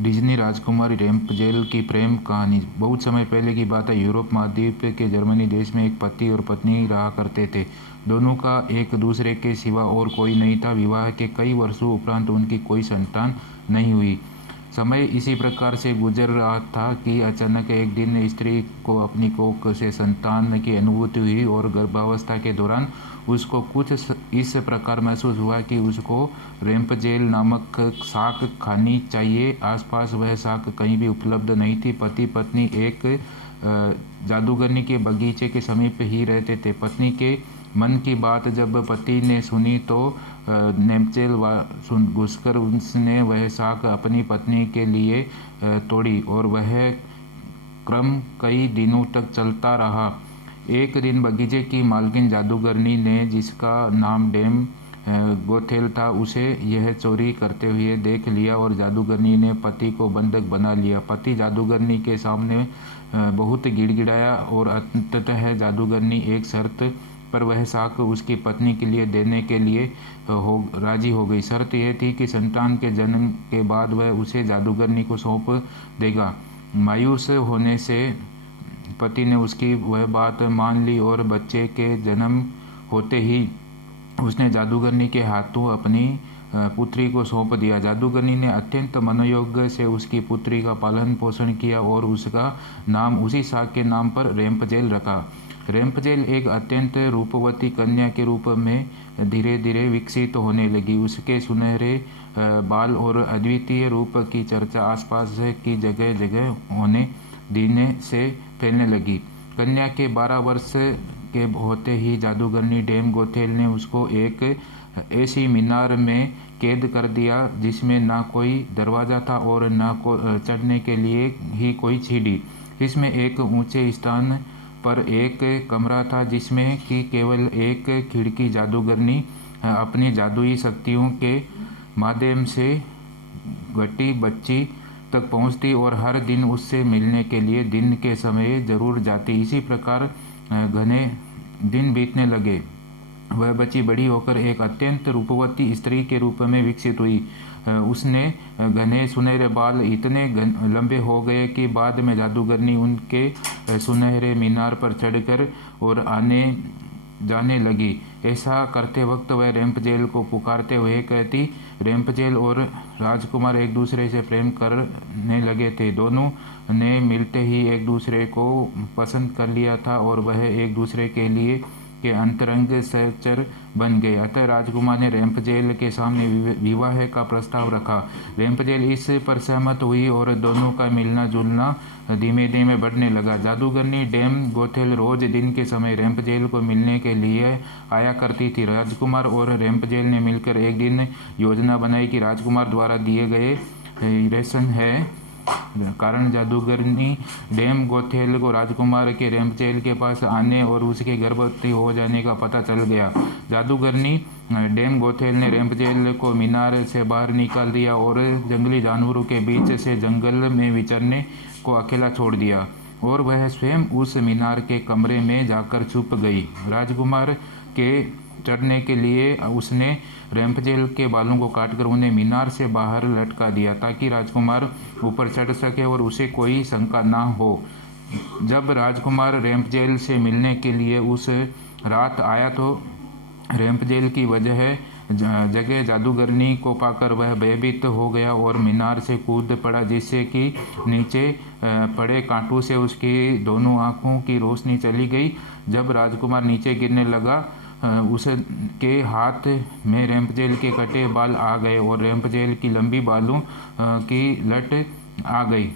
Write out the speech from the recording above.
Disney राजकुमारी रेम्पजेल की प्रेम कहानी। बहुत समय पहले की बात है। यूरोप महाद्वीप के जर्मनी देश में एक पति और पत्नी रहा करते थे। दोनों का एक दूसरे के सिवा और कोई नहीं था। विवाह के कई वर्षों उपरांत उनकी कोई संतान नहीं हुई। समय इसी प्रकार से गुजर रहा था कि अचानक एक दिन स्त्री को अपनी कोख से संतान की अनुभूति हुई और गर्भावस्था के दौरान उसको कुछ इस प्रकार महसूस हुआ कि उसको रेम्पजेल नामक शाक खानी चाहिए। आसपास वह शाक कहीं भी उपलब्ध नहीं थी। पति पत्नी एक जादूगरनी के बगीचे के समीप ही रहते थे। पत्नी के मन की बात जब पति ने सुनी तो नेमचेल घुसकर उसने वह शाक अपनी पत्नी के लिए तोड़ी और वह क्रम कई दिनों तक चलता रहा। एक दिन बगीचे की मालकिन जादूगरनी ने, जिसका नाम डेम गोथेल था, उसे यह चोरी करते हुए देख लिया और जादूगरनी ने पति को बंधक बना लिया। पति जादूगरनी के सामने बहुत गिड़गिड़ाया और अंततः जादूगरनी एक शर्त पर वह शाक उसकी पत्नी के लिए देने के लिए राजी हो गई। शर्त यह थी कि संतान के जन्म के बाद वह उसे जादूगरनी को सौंप देगा। मायूस होने से पति ने उसकी वह बात मान ली और बच्चे के जन्म होते ही उसने जादूगरनी के हाथों अपनी पुत्री को सौंप दिया। जादूगरनी ने अत्यंत मनोयोग से उसकी पुत्री का पालन पोषण किया और उसका नाम उसी शाक के नाम पर रेम्पजेल रखा। रेम्पजेल एक अत्यंत रूपवती कन्या के रूप में धीरे धीरे विकसित होने लगी। उसके सुनहरे बाल और अद्वितीय रूप की चर्चा आसपास की जगह जगह होने दिन से फैलने लगी। कन्या के 12 वर्ष के होते ही जादूगरनी डेम गोथेल ने उसको एक ऐसी मीनार में कैद कर दिया जिसमें ना कोई दरवाज़ा था और ना चढ़ने के लिए ही कोई सीढ़ी। इसमें एक ऊंचे स्थान पर एक कमरा था जिसमें कि केवल एक खिड़की। जादूगरनी अपनी जादुई शक्तियों के माध्यम से घटी बच्ची तक पहुंचती और हर दिन उससे मिलने के लिए दिन के समय जरूर जाती। इसी प्रकार घने दिन बीतने लगे। वह बच्ची बड़ी होकर एक अत्यंत रूपवती स्त्री के रूप में विकसित हुई। उसने घने सुनहरे बाल इतने लंबे हो गए कि बाद में जादूगरनी उनके सुनहरे मीनार पर चढ़कर और आने जाने लगी। ऐसा करते वक्त वह रेम्पजेल को पुकारते हुए कहती, रेम्पजेल और राजकुमार एक दूसरे से प्रेम करने लगे थे। दोनों ने मिलते ही एक दूसरे को पसंद कर लिया था और वह एक दूसरे के लिए के अंतरंग सहचर बन गए। अतः राजकुमार ने रेम्पजेल के सामने विवाह का प्रस्ताव रखा। रेम्पजेल इस पर सहमत हुई और दोनों का मिलना जुलना धीमे धीमे बढ़ने लगा। जादूगरनी डेम गोथेल रोज दिन के समय रेम्पजेल को मिलने के लिए आया करती थी। राजकुमार और रेम्पजेल ने मिलकर एक दिन योजना बनाई कि राजकुमार द्वारा दिए गए रेशन है कारण जादूगरनी डेम गोथेल को राजकुमार के रेम्पजेल के पास आने और उसके गर्भवती हो जाने का पता चल गया। जादूगरनी डेम गोथेल ने रेम्पजेल को मीनार से बाहर निकाल दिया और जंगली जानवरों के बीच से जंगल में विचरने को अकेला छोड़ दिया और वह स्वयं उस मीनार के कमरे में जाकर छुप गई। राजकुमार के चढ़ने के लिए उसने रेम्पजेल के बालों को काटकर उन्हें मीनार से बाहर लटका दिया ताकि राजकुमार ऊपर चढ़ सके और उसे कोई शंका ना हो। जब राजकुमार रेम्पजेल से मिलने के लिए उस रात आया तो रेम्पजेल की जगह जादूगरनी को पाकर वह भयभीत हो गया और मीनार से कूद पड़ा, जिससे कि नीचे पड़े कांटों से उसकी दोनों आंखों की रोशनी चली गई। जब राजकुमार नीचे गिरने लगा उसके हाथ में रेम्पजेल के कटे बाल आ गए और रेम्पजेल की लंबी बालों की लट आ गई।